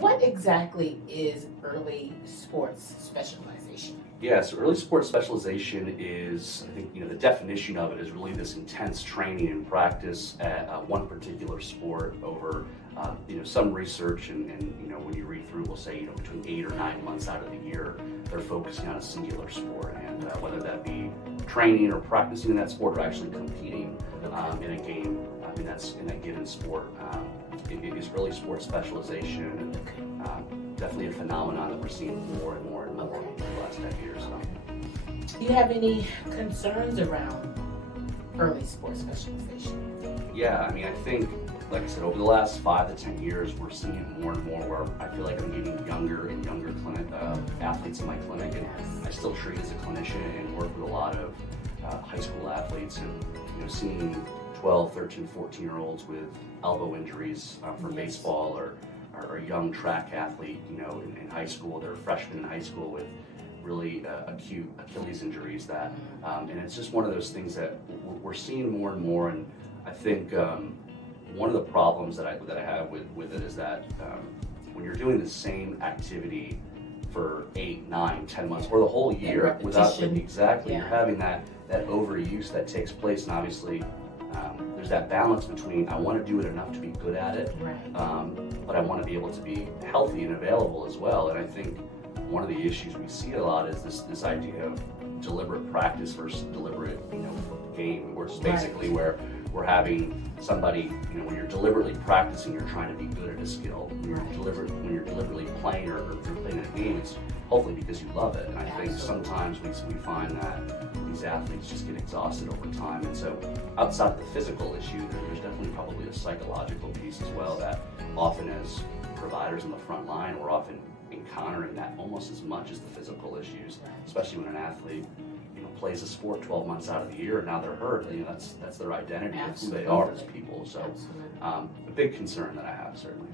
What exactly is early sports specialization? Yeah, so early sports specialization is, I think, the definition of it is really this intense training and practice at one particular sport over, some research and when you read through, we'll say, between 8 or 9 months out of the year, they're focusing on a singular sport, and whether that be training or practicing in that sport or actually competing in a game, that's in a given sport. It is early sports specialization, and definitely a phenomenon that we're seeing more and more and more over the last 10 years. So. Do you have any concerns around early sports specialization? Yeah, I think, like I said, over the last 5 to 10 years, we're seeing it more and more where I feel like I'm getting younger and younger athletes in my clinic, and I still treat as a clinician and work with a lot of high school athletes, and seeing 12, 13, 14-year-olds with elbow injuries from baseball, or a young track athlete, in high school, they're freshmen in high school with really acute Achilles injuries and it's just one of those things that we're seeing more and more. And I think one of the problems that I have with it is that when you're doing the same activity for 8, 9, 10 months or the whole year without you're having that overuse that takes place, and obviously there's that balance between I want to do it enough to be good at it, but I want to be able to be healthy and available as well. And I think one of the issues we see a lot is this idea of deliberate practice versus deliberate game, where it's basically where we're having somebody, when you're deliberately practicing, you're trying to be good at a skill. When you're deliberately playing, or if you're playing in a game, it's hopefully because you love it. And I think sometimes we find that these athletes just get exhausted over time. And so outside of the physical issue, there's definitely probably a psychological piece as well, that often as providers on the front line, we're often encountering that almost as much as the physical issues, especially when an athlete plays a sport 12 months out of the year and now they're hurt. That's their identity of who they are as people. So a big concern that I have, certainly.